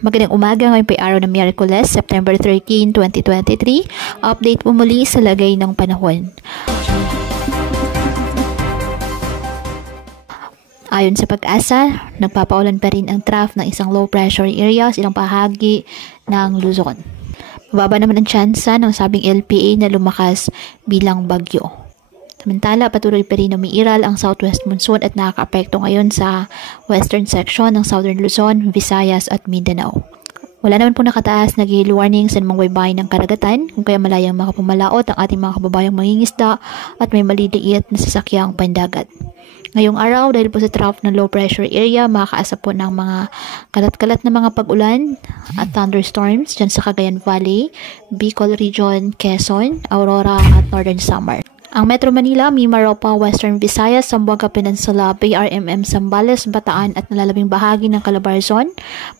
Magandang umaga, ngayon po ay araw ng Miyerkules, September 13, 2023. Update po muli sa lagay ng panahon. Ayon sa Pag-asa, nagpapaulan pa rin ang trough ng isang low pressure area sa ilang bahagi ng Luzon. Mababa naman ang tsansa ng sabing LPA na lumakas bilang bagyo. Samantala, patuloy pa rin umiiral ang southwest monsoon at nakaka-apekto ngayon sa western section ng southern Luzon, Visayas at Mindanao. Wala naman po nakataas na gale warning sa mga baybayin ng karagatan kung kaya malayang makapumalaot ang ating mga kababayang mangingisda at may maliliit na sasakyang pandagat. Ngayong araw, dahil po sa trough ng low pressure area, makakaasa po ng mga kalat-kalat na mga pag-ulan at thunderstorms dyan sa Cagayan Valley, Bicol Region, Quezon, Aurora at Northern Samar. Ang Metro Manila, Mimaropa, Western Visayas, Zamboanga Peninsula, BRMM, Zambales, Bataan at nalalabing bahagi ng Calabarzon,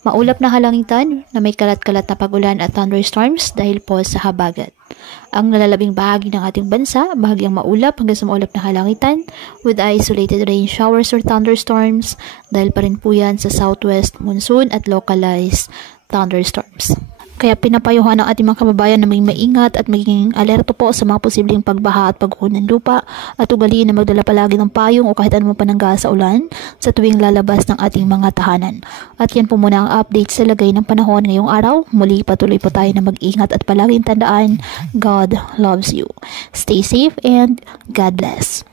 maulap na halangitan na may kalat-kalat na pag-ulan at thunderstorms dahil po sa habagat. Ang nalalabing bahagi ng ating bansa, bahagyang maulap hanggang sa maulap na halangitan with isolated rain showers or thunderstorms dahil pa rin po yan sa southwest monsoon at localized thunderstorms. Kaya pinapayuhan ng ating mga kababayan na may maingat at maging alerto po sa mga posibleng pagbaha at pagguho ng lupa at ugaliin na magdala palagi ng payong o kahit anumang panangga sa ulan sa tuwing lalabas ng ating mga tahanan. At yan po muna ang update sa lagay ng panahon ngayong araw. Muli patuloy po tayo na mag-ingat at palaging tandaan, God loves you. Stay safe and God bless.